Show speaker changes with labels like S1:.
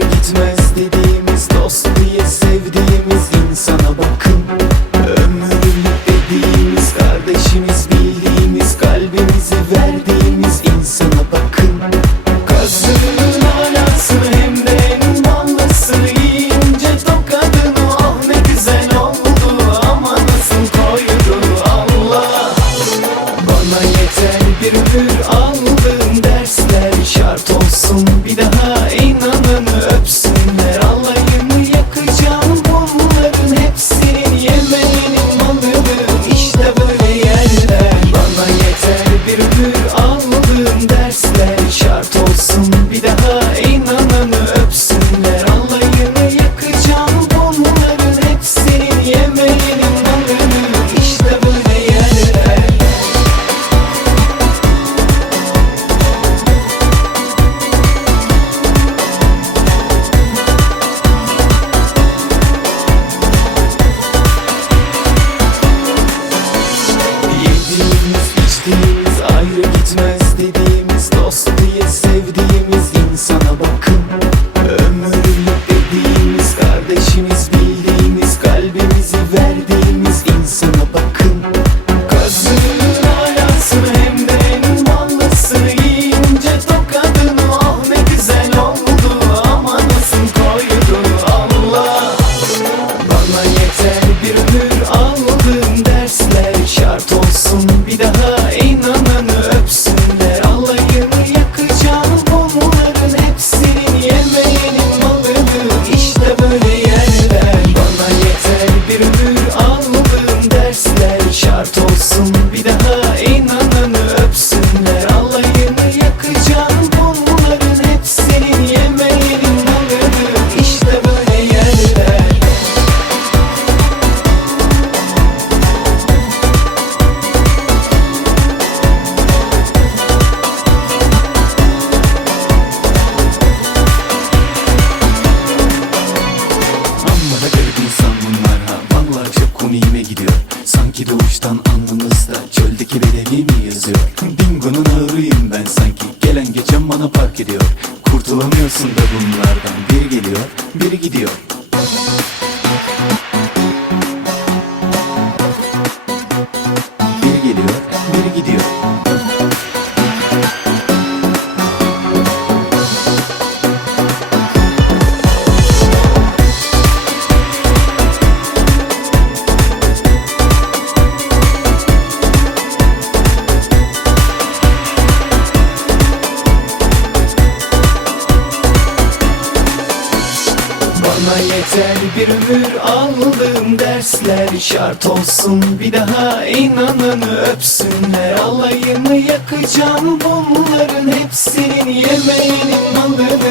S1: gitmez dedi bitmez dediğimiz dost diye sevdiğimiz insana bakın. insan bunlar ha. Valla çok komiğime gidiyor. Sanki doğuştan alnımızda çöldeki bedeli mi yazıyor? Dingo'nun ağırıyım ben sanki. Gelen geçen bana fark ediyor. Kurtulamıyorsun da bunlardan. Biri geliyor, biri gidiyor. Müzik Bana yeter. Bir ömür aldığım dersler Şart olsun. Bir daha inananı öpsünler. Alayını yakacağım bunların hepsinin. Yemeğinin malını